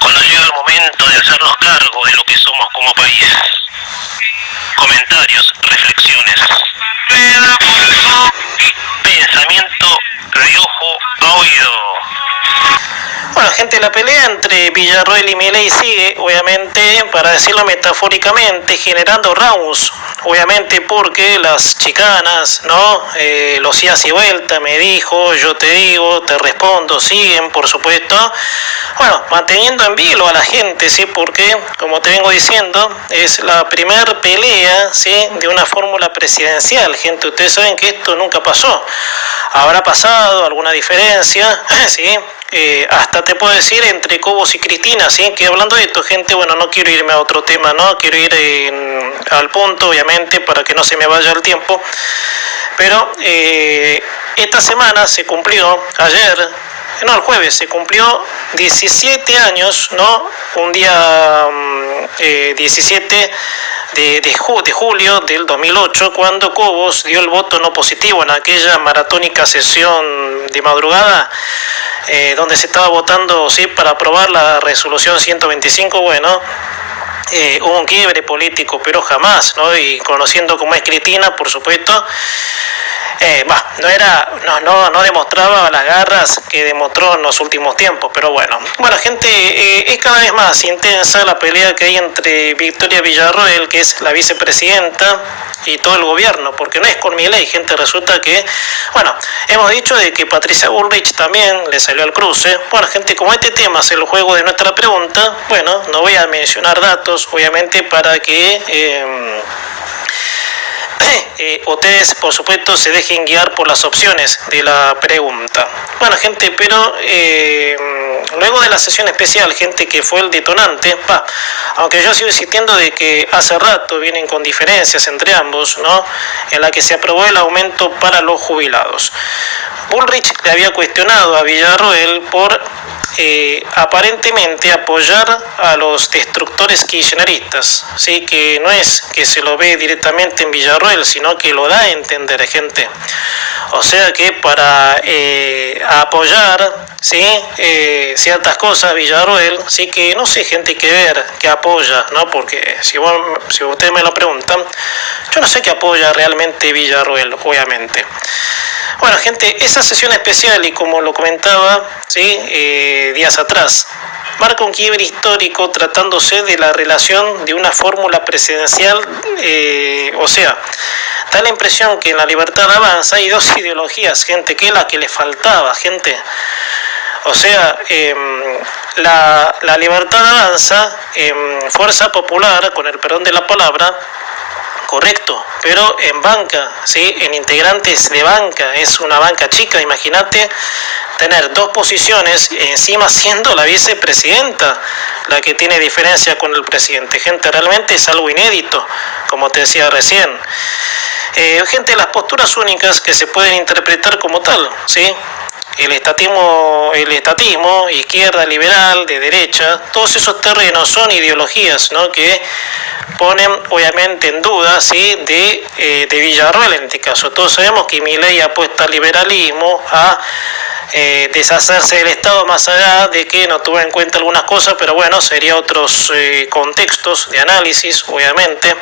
cuando llega el momento de hacernos cargo de lo que somos como país. Comentarios, reflexiones. Pensamiento de ojo a oído. Bueno, gente, la pelea entre Villarroel y Milei sigue, obviamente, para decirlo metafóricamente, generando rounds, obviamente porque las chicanas, ¿no? Los idas y vueltas, me dijo, yo te digo, te respondo, siguen, por supuesto. Bueno, manteniendo en vilo a la gente, ¿sí? Porque, como te vengo diciendo, es la primer pelea, ¿sí? De una fórmula presidencial, gente. Ustedes saben que esto nunca pasó. Habrá pasado alguna diferencia, ¿sí? Hasta te puedo decir entre Cobos y Cristina, ¿sí? Que hablando de esto, gente, bueno, no quiero irme a otro tema, ¿no? Quiero ir al punto, obviamente, para que no se me vaya el tiempo. Pero esta semana se cumplió, ayer, no, el jueves, se cumplió 17 años, ¿no? Un día 17 de julio del 2008, cuando Cobos dio el voto no positivo en aquella maratónica sesión de madrugada, donde se estaba votando, ¿sí? Para aprobar la resolución 125, bueno, hubo un quiebre político, pero jamás, ¿no? Y conociendo cómo es Cristina, por supuesto, no demostraba las garras que demostró en los últimos tiempos, pero bueno, gente, es cada vez más intensa la pelea que hay entre Victoria Villarroel, que es la vicepresidenta, y todo el gobierno, porque no es con Milei, gente. Resulta que, bueno, hemos dicho de que Patricia Bullrich también le salió al cruce. Bueno, gente, como este tema es el juego de nuestra pregunta, bueno, no voy a mencionar datos, obviamente, para que ustedes, por supuesto, se dejen guiar por las opciones de la pregunta. Bueno, gente, pero luego de la sesión especial, gente, que fue el detonante, aunque yo sigo insistiendo de que hace rato vienen con diferencias entre ambos, ¿no? En la que se aprobó el aumento para los jubilados. Bullrich le había cuestionado a Villarroel por aparentemente apoyar a los destructores kirchneristas, ¿sí? Que no es que se lo ve directamente en Villarroel, sino que lo da a entender, gente. O sea que para apoyar, ¿sí? Ciertas cosas Villarroel, sí, que no sé, gente, que ver, que apoya, ¿no? Porque si ustedes me lo preguntan, yo no sé qué apoya realmente Villarroel, obviamente. Bueno, gente, esa sesión especial, y como lo comentaba, ¿sí? Días atrás, marca un quiebre histórico tratándose de la relación de una fórmula presidencial, o sea, da la impresión que en La Libertad Avanza hay dos ideologías, gente, que es la que le faltaba, gente. O sea, la Libertad Avanza, Fuerza Popular, con el perdón de la palabra, correcto, pero en banca, ¿sí? En integrantes de banca, es una banca chica, imagínate tener dos posiciones, encima siendo la vicepresidenta la que tiene diferencia con el presidente. Gente, realmente es algo inédito, como te decía recién. Gente, las posturas únicas que se pueden interpretar como tal, ¿sí? El estatismo, izquierda, liberal, de derecha, todos esos terrenos son ideologías, ¿no? Que ponen obviamente en duda, ¿sí? de Villarroel en este caso. Todos sabemos que Milei apuesta al liberalismo, a deshacerse del Estado, más allá de que no tuvo en cuenta algunas cosas, pero bueno, sería otros contextos de análisis, obviamente.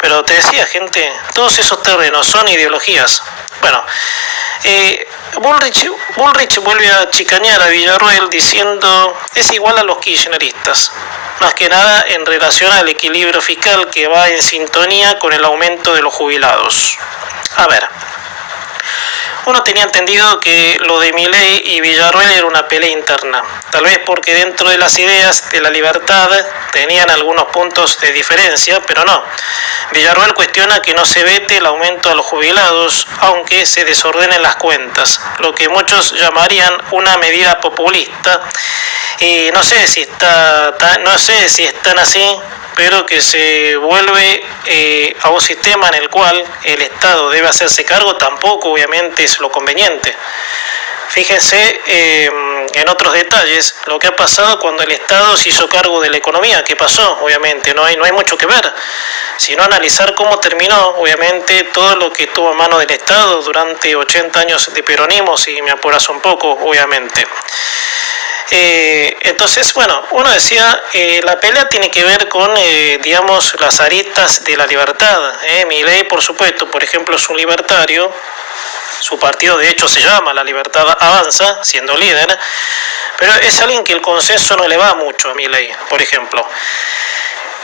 Pero te decía, gente, todos esos terrenos son ideologías. Bueno, Bullrich vuelve a chicanear a Villarroel diciendo es igual a los kirchneristas, más que nada en relación al equilibrio fiscal que va en sintonía con el aumento de los jubilados. A ver, uno tenía entendido que lo de Milei y Villarroel era una pelea interna, tal vez porque dentro de las ideas de la libertad tenían algunos puntos de diferencia, pero no. Villarroel cuestiona que no se vete el aumento a los jubilados, aunque se desordenen las cuentas, lo que muchos llamarían una medida populista. Y no sé si están así, pero que se vuelve a un sistema en el cual el Estado debe hacerse cargo, tampoco obviamente es lo conveniente. Fíjense en otros detalles lo que ha pasado cuando el Estado se hizo cargo de la economía. ¿Qué pasó? Obviamente no hay mucho que ver, sino analizar cómo terminó, obviamente, todo lo que estuvo a mano del Estado durante 80 años de peronismo, si me apuras un poco, obviamente. Entonces, bueno, uno decía, la pelea tiene que ver con, digamos, las aristas de la libertad. Milei, por supuesto, por ejemplo, es un libertario. Su partido, de hecho, se llama La Libertad Avanza, siendo líder. Pero es alguien que el consenso no le va mucho a Milei, por ejemplo.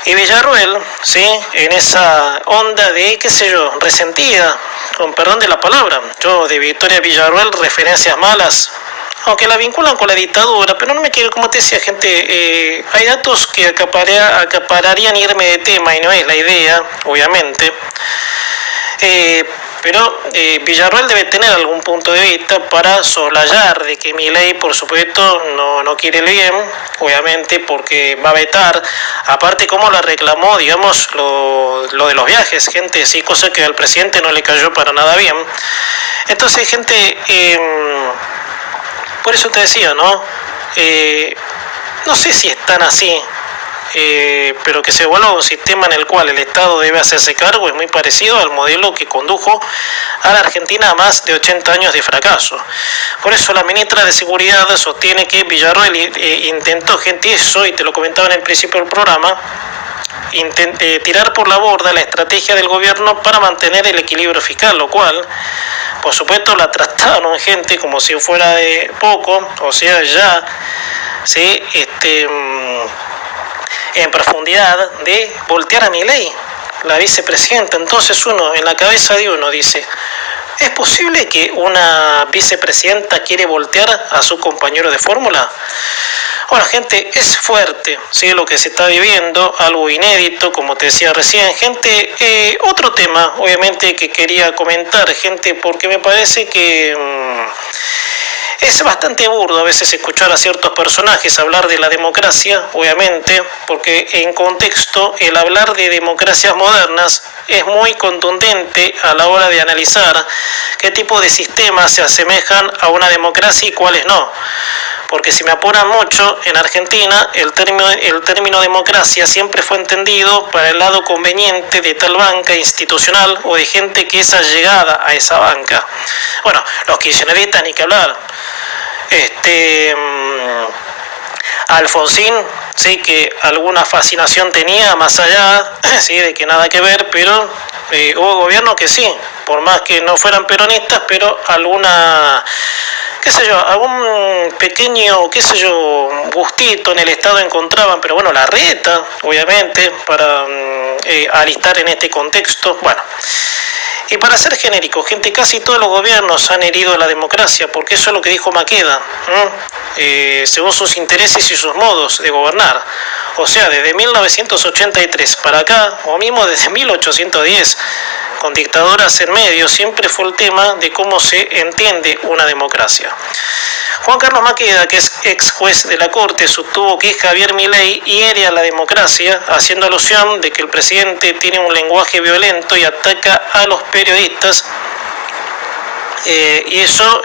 Y Villarruel, ¿sí?, en esa onda de, qué sé yo, resentida, con perdón de la palabra, yo de Victoria Villarruel, referencias malas, aunque la vinculan con la dictadura, pero no me quiero, como te decía, gente, hay datos que acapararían irme de tema y no es la idea, obviamente. Pero Villarruel debe tener algún punto de vista para soslayar de que Milei, por supuesto, no quiere el bien, obviamente, porque va a vetar, aparte como la reclamó, digamos, lo de los viajes, gente, sí, cosa que al presidente no le cayó para nada bien. Entonces, gente, por eso te decía, ¿no? No sé si están así. Pero que se vuelva un sistema en el cual el Estado debe hacerse cargo es muy parecido al modelo que condujo a la Argentina a más de 80 años de fracaso. Por eso la ministra de Seguridad sostiene que Villarruel intentó, gente, eso, y te lo comentaba en el principio del programa, tirar por la borda la estrategia del gobierno para mantener el equilibrio fiscal, lo cual, por supuesto, la trataron, gente, como si fuera de poco, o sea, ya, ¿sí?, en profundidad de voltear a Milei, la vicepresidenta. Entonces uno, en la cabeza de uno, dice, ¿es posible que una vicepresidenta quiere voltear a su compañero de fórmula? Bueno, gente, es fuerte, ¿sí?, lo que se está viviendo, algo inédito, como te decía recién. Gente, otro tema, obviamente, que quería comentar, gente, porque me parece que es bastante burdo a veces escuchar a ciertos personajes hablar de la democracia, obviamente, porque en contexto el hablar de democracias modernas es muy contundente a la hora de analizar qué tipo de sistemas se asemejan a una democracia y cuáles no. Porque si me apuran mucho, en Argentina el término democracia siempre fue entendido para el lado conveniente de tal banca institucional o de gente que es allegada a esa banca. Bueno, los kirchneristas ni que hablar. Alfonsín, sí, que alguna fascinación tenía más allá, sí, de que nada que ver, pero hubo gobiernos que sí, por más que no fueran peronistas, pero alguna, qué sé yo, algún pequeño, qué sé yo, gustito en el Estado encontraban, pero bueno, Larreta, obviamente, para alistar en este contexto, bueno. Y para ser genérico, gente, casi todos los gobiernos han herido la democracia, porque eso es lo que dijo Maqueda, según sus intereses y sus modos de gobernar. O sea, desde 1983 para acá, o mismo desde 1810, con dictaduras en medio, siempre fue el tema de cómo se entiende una democracia. Juan Carlos Maqueda, que es ex juez de la Corte, sostuvo que Javier Milei hiere a la democracia, haciendo alusión de que el presidente tiene un lenguaje violento y ataca a los periodistas, y eso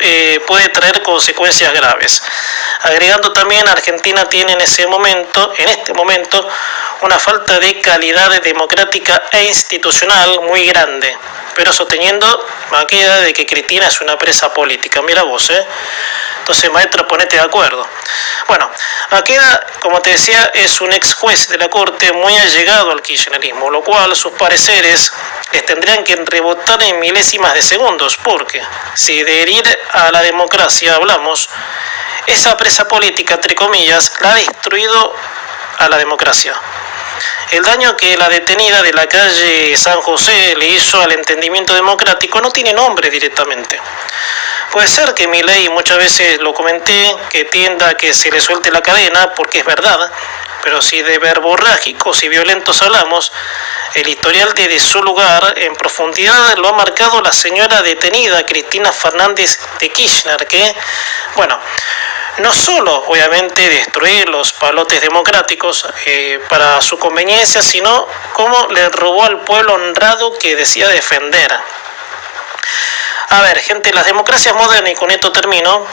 puede traer consecuencias graves. Agregando también, Argentina tiene en este momento, una falta de calidad democrática e institucional muy grande, pero sosteniendo Maqueda de que Cristina es una presa política. Mira vos, Entonces, maestro, ponete de acuerdo. Bueno, Maqueda, como te decía, es un ex juez de la Corte muy allegado al kirchnerismo, lo cual sus pareceres les tendrían que rebotar en milésimas de segundos, porque si de herir a la democracia hablamos, esa presa política, entre comillas, la ha destruido a la democracia. El daño que la detenida de la calle San José le hizo al entendimiento democrático no tiene nombre directamente. Puede ser que Milei, muchas veces lo comenté, que tienda a que se le suelte la cadena, porque es verdad, pero si de verborrágicos y violentos hablamos, el historial desde su lugar en profundidad lo ha marcado la señora detenida, Cristina Fernández de Kirchner, que, bueno, no solo, obviamente, destruir los palotes democráticos para su conveniencia, sino cómo le robó al pueblo honrado que decía defender. A ver, gente, las democracias modernas, y con esto termino,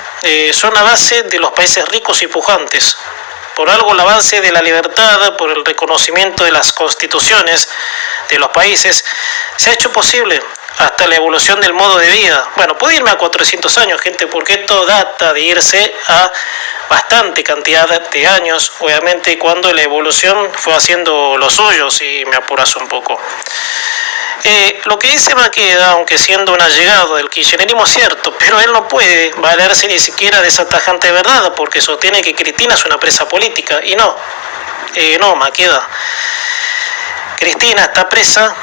son a base de los países ricos y pujantes. Por algo el avance de la libertad, por el reconocimiento de las constituciones de los países, se ha hecho posible. hasta la evolución del modo de vida. Bueno, puede irme a 400 años, gente, porque esto data de irse a bastante cantidad de años, obviamente cuando la evolución fue haciendo lo suyo, si me apuras un poco. Lo que dice Maqueda, aunque siendo un allegado del kirchnerismo es cierto, pero él no puede valerse ni siquiera de esa tajante verdad, porque sostiene que Cristina es una presa política, y no, Maqueda. Cristina está presa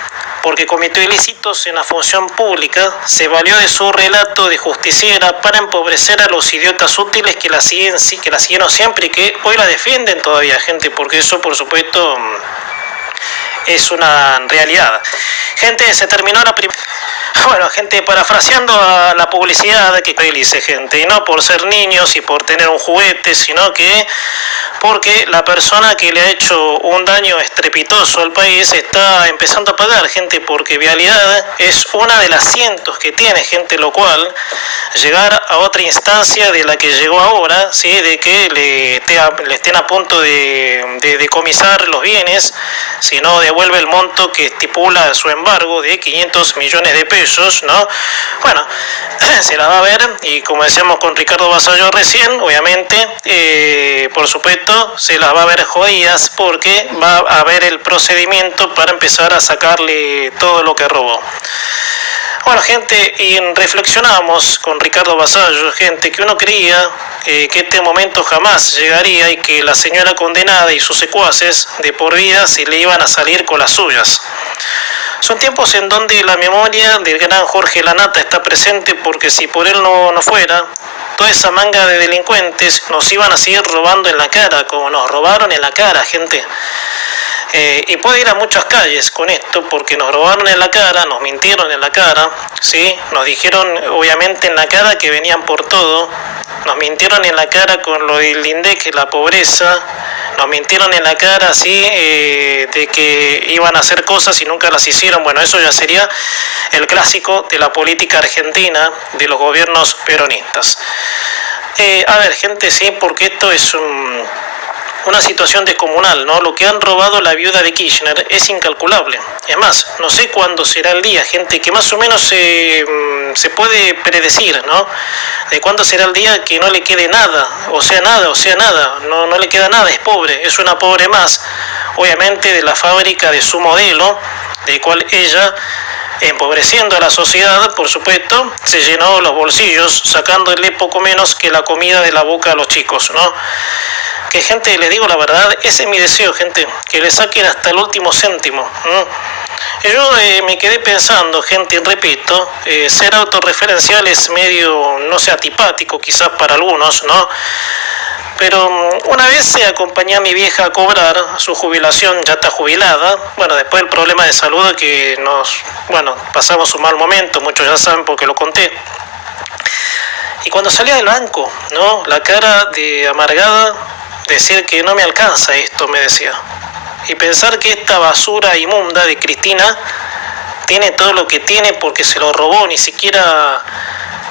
porque cometió ilícitos en la función pública, se valió de su relato de justiciera para empobrecer a los idiotas útiles que la siguieron siempre y que hoy la defienden todavía, gente, porque eso, por supuesto, es una realidad. Gente, se terminó la primera... Bueno, gente, parafraseando a la publicidad que dice, gente, y no por ser niños y por tener un juguete, sino que porque la persona que le ha hecho un daño estrepitoso al país está empezando a pagar, gente, porque Vialidad es una de las cientos que tiene, gente, lo cual llegar a otra instancia de la que llegó ahora, ¿sí? De que le estén a punto de decomisar los bienes, si no devuelve el monto que estipula su embargo de 500 millones de pesos, ¿no? Bueno, se la va a ver, y como decíamos con Ricardo Vasallo recién, obviamente, por supuesto, se las va a ver jodidas porque va a haber el procedimiento para empezar a sacarle todo lo que robó. Bueno, gente, y reflexionamos con Ricardo Vasallo, gente, que uno creía que este momento jamás llegaría y que la señora condenada y sus secuaces de por vida se le iban a salir con las suyas. Son tiempos en donde la memoria del gran Jorge Lanata está presente, porque si por él no fuera, toda esa manga de delincuentes nos iban a seguir robando en la cara, como nos robaron en la cara, gente. Y puede ir a muchas calles con esto, porque nos robaron en la cara, nos mintieron en la cara, ¿sí? Nos dijeron obviamente en la cara que venían por todo, nos mintieron en la cara con lo del INDEC, la pobreza, nos mintieron en la cara, ¿sí? De que iban a hacer cosas y nunca las hicieron. Bueno, eso ya sería el clásico de la política argentina, de los gobiernos peronistas. A ver, gente, sí, porque esto es una situación descomunal, ¿no? Lo que han robado la viuda de Kirchner es incalculable. Es más, no sé cuándo será el día, gente, que más o menos se puede predecir, ¿no? De cuándo será el día que no le quede nada, no le queda nada, es pobre, es una pobre más, obviamente, de la fábrica de su modelo, de cual ella, empobreciendo a la sociedad, por supuesto, se llenó los bolsillos, sacándole poco menos que la comida de la boca a los chicos, ¿no? Que, gente, les digo la verdad, ese es mi deseo, gente, que le saquen hasta el último céntimo. Yo me quedé pensando, gente, repito, ser autorreferencial es medio, no sé, antipático quizás para algunos, ¿no? Pero una vez acompañé a mi vieja a cobrar su jubilación, ya está jubilada, bueno, después del problema de salud que pasamos un mal momento, muchos ya saben porque lo conté. Y cuando salía del banco, ¿no? La cara de amargada, decir que no me alcanza esto, me decía. Y pensar que esta basura inmunda de Cristina tiene todo lo que tiene porque se lo robó, ni siquiera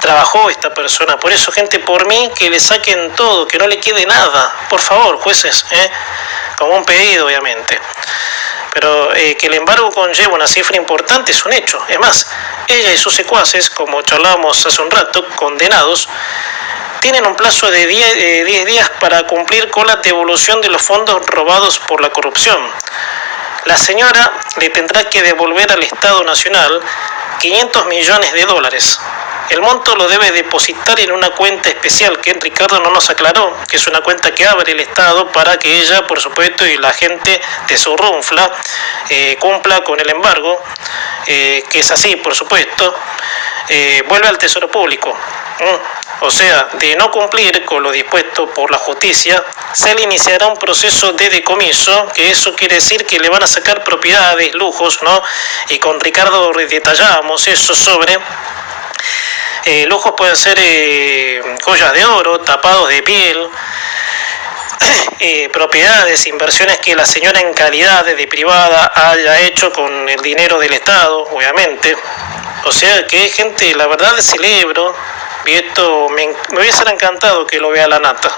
trabajó esta persona. Por eso, gente, por mí, que le saquen todo, que no le quede nada. Por favor, jueces, como un pedido, obviamente. Pero que el embargo conlleva una cifra importante es un hecho. Es más, ella y sus secuaces, como charlábamos hace un rato, condenados, tienen un plazo de 10 días para cumplir con la devolución de los fondos robados por la corrupción. La señora le tendrá que devolver al Estado Nacional 500 millones de dólares. El monto lo debe depositar en una cuenta especial que Ricardo no nos aclaró, que es una cuenta que abre el Estado para que ella, por supuesto, y la gente de su runfla cumpla con el embargo, que es así, por supuesto, vuelve al Tesoro Público. O sea, de no cumplir con lo dispuesto por la justicia, se le iniciará un proceso de decomiso, que eso quiere decir que le van a sacar propiedades, lujos, ¿no? Y con Ricardo detallábamos eso sobre... lujos pueden ser joyas de oro, tapados de piel, propiedades, inversiones que la señora en calidad de privada haya hecho con el dinero del Estado, obviamente. O sea que, gente, la verdad celebro, y esto me hubiese encantado que lo vea Lanata,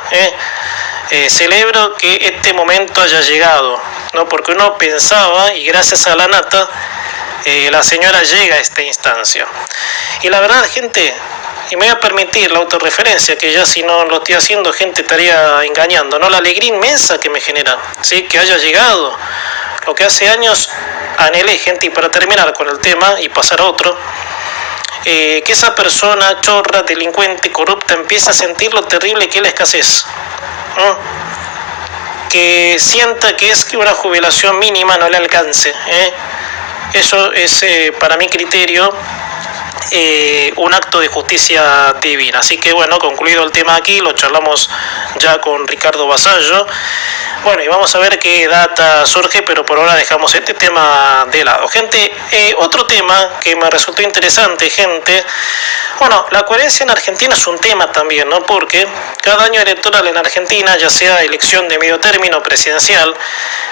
celebro que este momento haya llegado, ¿no? Porque uno pensaba, y gracias a Lanata, la señora llega a esta instancia. Y la verdad, gente, y me voy a permitir la autorreferencia, que ya si no lo estoy haciendo, gente, estaría engañando, ¿no? La alegría inmensa que me genera, ¿sí? Que haya llegado lo que hace años anhelé, gente, y para terminar con el tema y pasar a otro, que esa persona chorra, delincuente, corrupta, empieza a sentir lo terrible que es la escasez, ¿no? Que sienta que es que una jubilación mínima no le alcance, Eso es, para mi criterio, un acto de justicia divina. Así que bueno, concluido el tema aquí, lo charlamos ya con Ricardo Vasallo. Bueno, y vamos a ver qué data surge, pero por ahora dejamos este tema de lado. Gente, otro tema que me resultó interesante, gente. Bueno, la coherencia en Argentina es un tema también, ¿no? Porque cada año electoral en Argentina, ya sea elección de medio término o presidencial,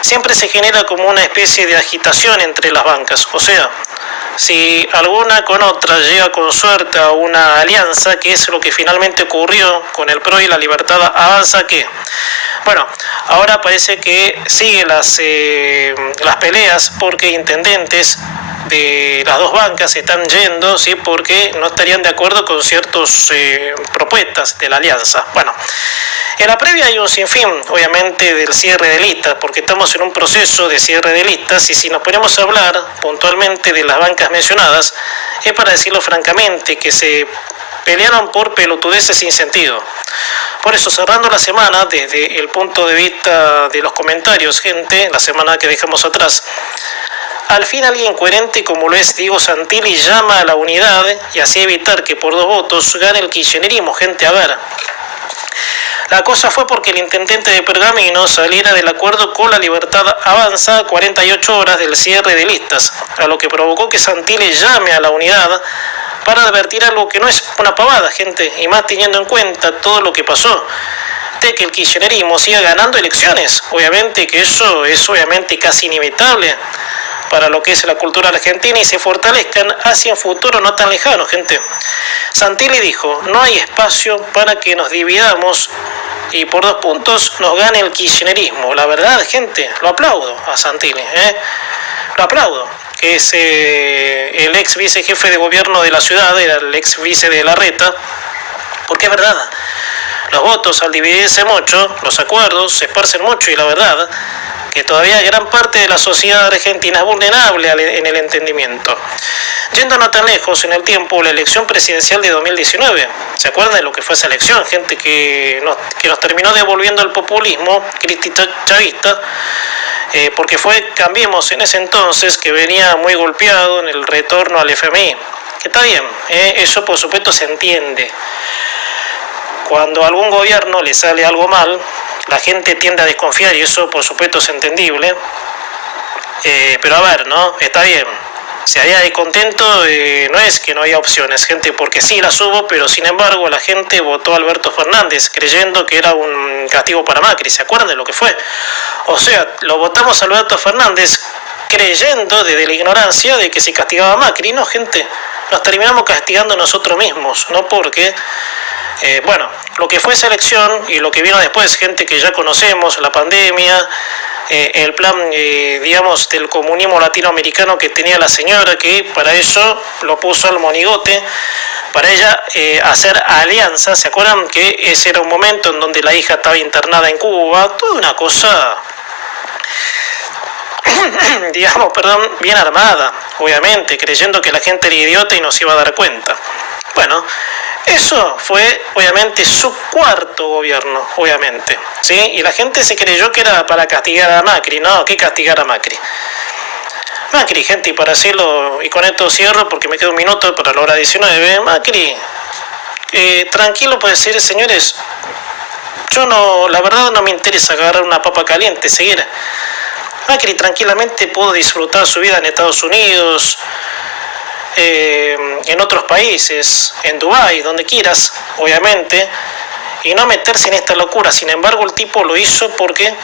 siempre se genera como una especie de agitación entre las bancas. O sea, si alguna con otra llega con suerte a una alianza, que es lo que finalmente ocurrió con el PRO y la Libertad Avanza, ¿qué? Bueno, ahora parece que siguen las peleas porque intendentes de las dos bancas se están yendo, ¿sí? Porque no estarían de acuerdo con ciertas propuestas de la alianza. Bueno, en la previa hay un sinfín, obviamente, del cierre de listas, porque estamos en un proceso de cierre de listas, y si nos ponemos a hablar puntualmente de las bancas mencionadas, es para decirlo francamente, que se pelearon por pelotudeces sin sentido. Por eso, cerrando la semana, desde el punto de vista de los comentarios, gente, la semana que dejamos atrás, al fin alguien coherente como lo es Diego Santilli llama a la unidad y así evitar que por 2 votos gane el kirchnerismo. Gente, a ver, la cosa fue porque el intendente de Pergamino saliera del acuerdo con la Libertad Avanza a 48 horas del cierre de listas, a lo que provocó que Santilli llame a la unidad para advertir algo que no es una pavada, gente, y más teniendo en cuenta todo lo que pasó, de que el kirchnerismo siga ganando elecciones. Obviamente que eso es obviamente casi inevitable para lo que es la cultura argentina y se fortalezcan hacia un futuro no tan lejano, gente. Santilli dijo, no hay espacio para que nos dividamos y por 2 puntos nos gane el kirchnerismo. La verdad, gente, lo aplaudo a Santilli, lo aplaudo, que es el ex vicejefe de gobierno de la ciudad, era el ex vice de Larreta, porque es verdad, los votos al dividirse mucho, los acuerdos se esparcen mucho y la verdad que todavía gran parte de la sociedad argentina es vulnerable en el entendimiento. Yendo no tan lejos en el tiempo, la elección presidencial de 2019, ¿se acuerdan de lo que fue esa elección? Gente que nos terminó devolviendo al populismo chavista, porque fue Cambiemos en ese entonces, que venía muy golpeado en el retorno al FMI, que está bien, eso por supuesto se entiende. Cuando a algún gobierno le sale algo mal, la gente tiende a desconfiar y eso por supuesto es entendible, pero a ver, ¿no? Está bien, si había descontento, no es que no había opciones, gente, porque sí las hubo, pero sin embargo la gente votó a Alberto Fernández creyendo que era un castigo para Macri. ¿Se acuerdan de lo que fue? O sea, lo votamos a Alberto Fernández creyendo desde la ignorancia de que se castigaba a Macri. No, gente, nos terminamos castigando nosotros mismos, ¿no? Porque bueno, lo que fue esa elección y lo que vino después, gente que ya conocemos, la pandemia, el plan, digamos, del comunismo latinoamericano que tenía la señora, que para eso lo puso al monigote, para ella hacer alianzas. ¿Se acuerdan que ese era un momento en donde la hija estaba internada en Cuba? Toda una cosa, digamos, bien armada, obviamente, creyendo que la gente era idiota y no se iba a dar cuenta. Bueno, eso fue obviamente su 4º gobierno, obviamente, ¿sí? Y la gente se creyó que era para castigar a Macri. No, ¿qué castigar a Macri? Macri, gente, y para decirlo, y con esto cierro porque me queda un minuto para la hora 19, Macri, tranquilo puede decir, señores, yo no, la verdad no me interesa agarrar una papa caliente, seguir. Macri tranquilamente pudo disfrutar su vida en Estados Unidos, en otros países, en Dubái, donde quieras, obviamente, y no meterse en esta locura. Sin embargo, el tipo lo hizo porque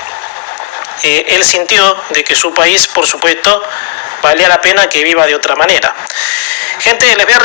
él sintió de que su país, por supuesto, valía la pena que viva de otra manera. Gente, les voy a